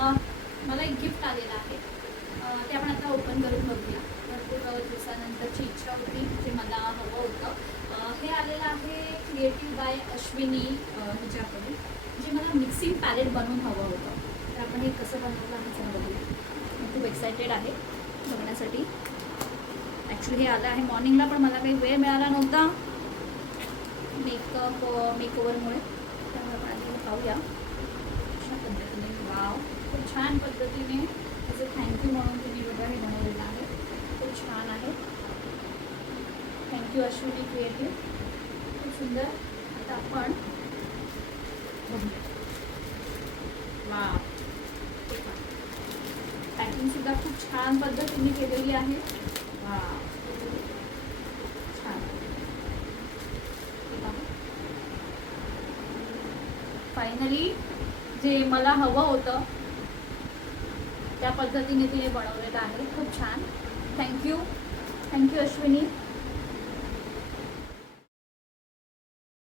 मला एक गिफ्ट आलेलं आहे, ते आपण आता ओपन करून बघूया. भरपूर दिवसानंतरची इच्छा होती, जे मला हवं होतं. हे आलेलं आहे क्रिएटिव्ह बाय अश्विनी हिच्याकडून, जे मला मिक्सिंग पॅलेट बनवून हवं होतं. तर आपण हे कसं बनवलं आहे चला बघूया. मी खूप एक्सायटेड आहे बघण्यासाठी. ॲक्च्युली हे आलं आहे मॉर्निंगला, पण मला काही वेळ मिळाला नव्हता मेकओव्हरमुळे. त्यामुळे आपण आधी पाहूया अशा पद्धतीने. वाव, खूप छान पद्धतीने त्याचं थँक्यू म्हणून तुम्ही बघा हे बनवलेलं आहे. खूप छान आहे. थँक्यू अश्विनी क्रिएटिव्ह, खूप सुंदर. आता आपण बघूया. वाव, पॅकिंगसुद्धा खूप छान पद्धतीने केलेली आहे. वाव, छान. फायनली जे मला हवं होतं त्या पद्धतीने तिने बनवलेलं आहे. खूप छान. थँक्यू अश्विनी.